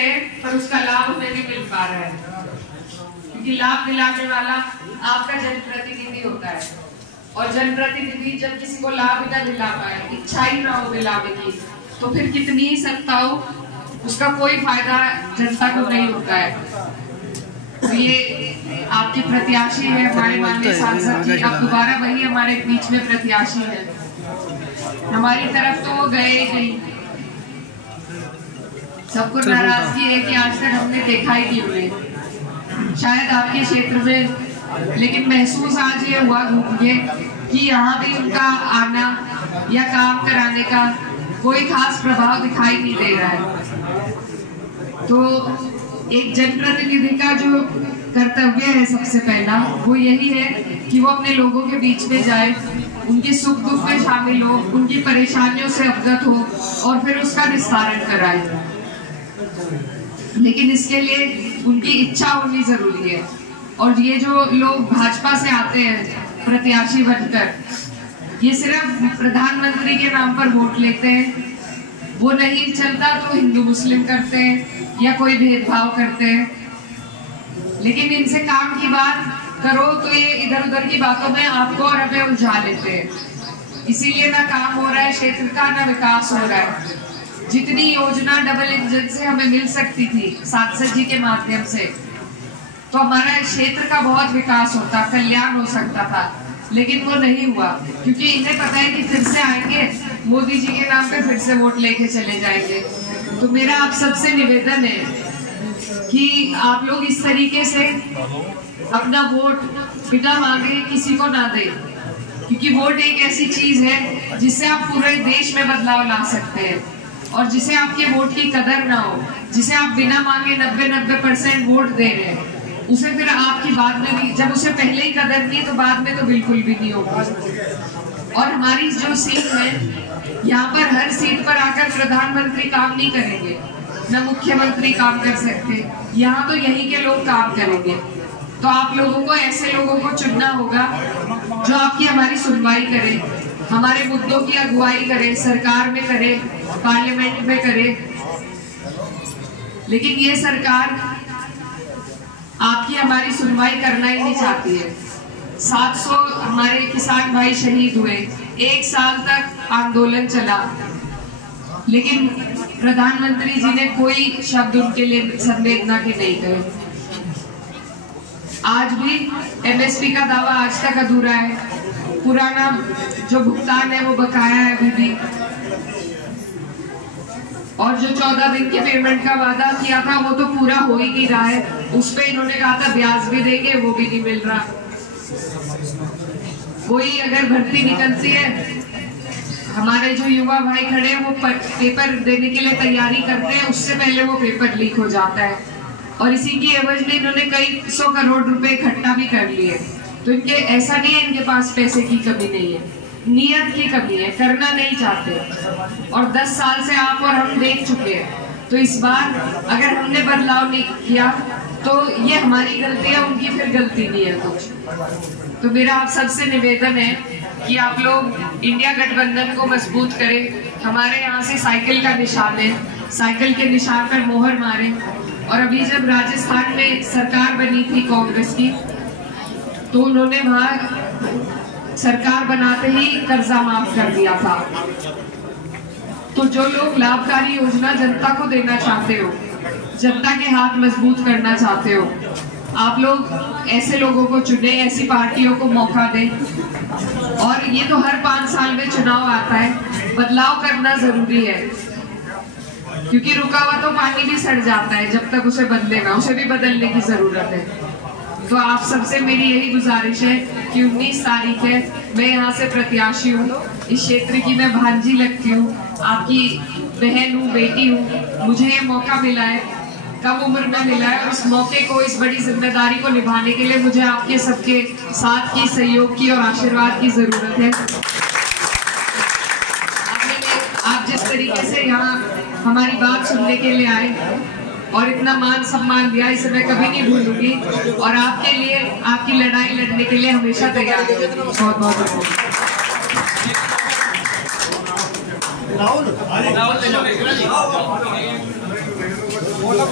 रहे हैं पर उसका लाभ उन्हें नहीं मिल पा रहा है, क्योंकि लाभ दिलाने वाला आपका जनप्रतिनिधि होता है, और जनप्रतिनिधि जब किसी को लाभ न दिला पाए, इच्छा ही ना हो दिलाने की, तो फिर कितनी ही सत्ता हो उसका कोई फायदा जनता को नहीं होता है। तो ये आपके प्रत्याशी है हमारे माननीय सांसद जी, अब दोबारा वही हमारे बीच में प्रत्याशी है। हमारी तरफ तो वो गए ही नहीं, सबको नाराजगी है कि आज तक हमने देखा ही नहीं उन्हें, शायद आपके क्षेत्र में, लेकिन महसूस आज ये हुआ घूम के कि यहाँ भी उनका आना या काम कराने का कोई खास प्रभाव दिखाई नहीं दे रहा है। तो एक जनप्रतिनिधि का जो कर्तव्य है सबसे पहला वो यही है कि वो अपने लोगों के बीच में जाए, उनके सुख दुख में शामिल हो, उनकी परेशानियों से अवगत हो और फिर उसका निस्तारण कराए। लेकिन इसके लिए उनकी इच्छा होनी जरूरी है। और ये जो लोग भाजपा से आते हैं प्रत्याशी बनकर, ये सिर्फ प्रधानमंत्री के नाम पर वोट लेते हैं, वो नहीं चलता तो हिंदू मुस्लिम करते हैं या कोई भेदभाव करते हैं। लेकिन इनसे काम की बात करो तो ये इधर उधर की बातों में आपको और हमें उलझा लेते हैं, इसीलिए ना काम हो रहा है क्षेत्र का, ना विकास हो रहा है। जितनी योजना डबल इंजन से हमें मिल सकती थी सांसद जी के माध्यम से, तो हमारा क्षेत्र का बहुत विकास होता, कल्याण हो सकता था, लेकिन वो नहीं हुआ, क्योंकि इन्हें पता है कि फिर से आएंगे मोदी जी के नाम पे, फिर से वोट लेके चले जाएंगे। तो मेरा आप सबसे निवेदन है कि आप लोग इस तरीके से अपना वोट बिना मांगे किसी को ना दें, क्योंकि वोट एक ऐसी चीज है जिससे आप पूरे देश में बदलाव ला सकते हैं। और जिसे आपके वोट की कदर ना हो, जिसे आप बिना मांगे 90% वोट दे रहे हैं, उसे फिर आपकी बाद में भी, जब उसे पहले ही कदर नहीं तो बाद में तो बिल्कुल भी नहीं होगी। और हमारी जो सीट है, यहाँ पर हर सीट पर आकर प्रधानमंत्री काम नहीं करेंगे, न मुख्यमंत्री काम कर सकते, यहाँ तो यहीं के लोग काम करेंगे। तो आप लोगों को ऐसे लोगों को चुनना होगा जो आपकी हमारी सुनवाई करे, हमारे मुद्दों की अगुवाई करे, सरकार में करे, पार्लियामेंट में करे। लेकिन ये सरकार आपकी हमारी सुनवाई करना ही नहीं चाहती है। 700 हमारे किसान भाई शहीद हुए, 1 साल तक आंदोलन चला, लेकिन प्रधानमंत्री जी ने कोई शब्द उनके लिए संवेदना के नहीं कहे। आज भी एमएसपी का दावा आज तक अधूरा है, पुराना जो भुगतान है वो बकाया है अभी भी, और जो 14 दिन की पेमेंट का वादा किया था वो तो पूरा हो ही नहीं रहा है। उस पे इन्होंने कहा था ब्याज भी देंगे, वो भी नहीं मिल रहा। कोई अगर भर्ती निकलती है, हमारे जो युवा भाई खड़े हैं वो पेपर देने के लिए तैयारी करते हैं, उससे पहले वो पेपर लीक हो जाता है, और इसी की एवज में इन्होंने कई 100 करोड़ रुपए इकट्ठा भी कर लिए। तो इनके ऐसा नहीं है इनके पास पैसे की कमी नहीं है, नियत की कमी है, करना नहीं चाहते। और 10 साल से आप और हम देख चुके हैं, तो इस बार अगर हमने बदलाव नहीं किया तो ये हमारी गलती है, उनकी फिर गलती नहीं है कुछ। तो मेरा आप सबसे निवेदन है कि आप लोग इंडिया गठबंधन को मजबूत करें। हमारे यहाँ से साइकिल का निशान है, साइकिल के निशान पर मोहर मारें। और अभी जब राजस्थान में सरकार बनी थी कांग्रेस की, तो उन्होंने वहां सरकार बनाते ही कर्जा माफ कर दिया था। तो जो लोग लाभकारी योजना जनता को देना चाहते हो, जनता के हाथ मजबूत करना चाहते हो, आप लोग ऐसे लोगों को चुने, ऐसी पार्टियों को मौका दें। और ये तो हर 5 साल में चुनाव आता है, बदलाव करना जरूरी है, क्योंकि रुका हुआ तो पानी भी सड़ जाता है, जब तक उसे बदले ना, उसे भी बदलने की जरूरत है। तो आप सबसे मेरी यही गुजारिश है कि 19 तारीख है, मैं यहाँ से प्रत्याशी हूँ, इस क्षेत्र की मैं भांजी लगती हूँ, आपकी बहन हूँ, बेटी हूँ। मुझे ये मौका मिला है, कम उम्र में मिला है, और इस मौके को, इस बड़ी जिम्मेदारी को निभाने के लिए मुझे आपके सबके साथ की, सहयोग की और आशीर्वाद की जरूरत है। आप जिस तरीके से यहाँ हमारी बात सुनने के लिए आए और इतना मान सम्मान दिया, इसे मैं कभी नहीं भूलूंगी, और आपके लिए, आपकी लड़ाई लड़ने के लिए हमेशा तैयार हूँ। बहुत बहुत धन्यवाद। बोला